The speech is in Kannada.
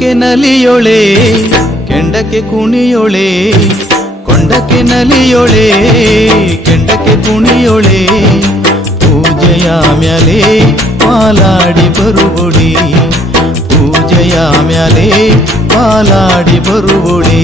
ಕೊಂಡಕ್ಕೆ ನಲಿಯೊಳೆ ಕೆಂಡಕ್ಕೆ ಕುಣಿಯೊಳೆ ಕೊಂಡಕ್ಕೆ ನಲಿಯೊಳೆ ಕೆಂಡಕ್ಕೆ ಕುಣಿಯೊಳೆ ಪೂಜೆಯ ಮ್ಯಾಲೆ ಪಾಲಾಡಿ ಬರುವುಡಿ ಪೂಜೆಯ ಮ್ಯಾಲೆ ಪಾಲಾಡಿ ಬರುವುಡಿ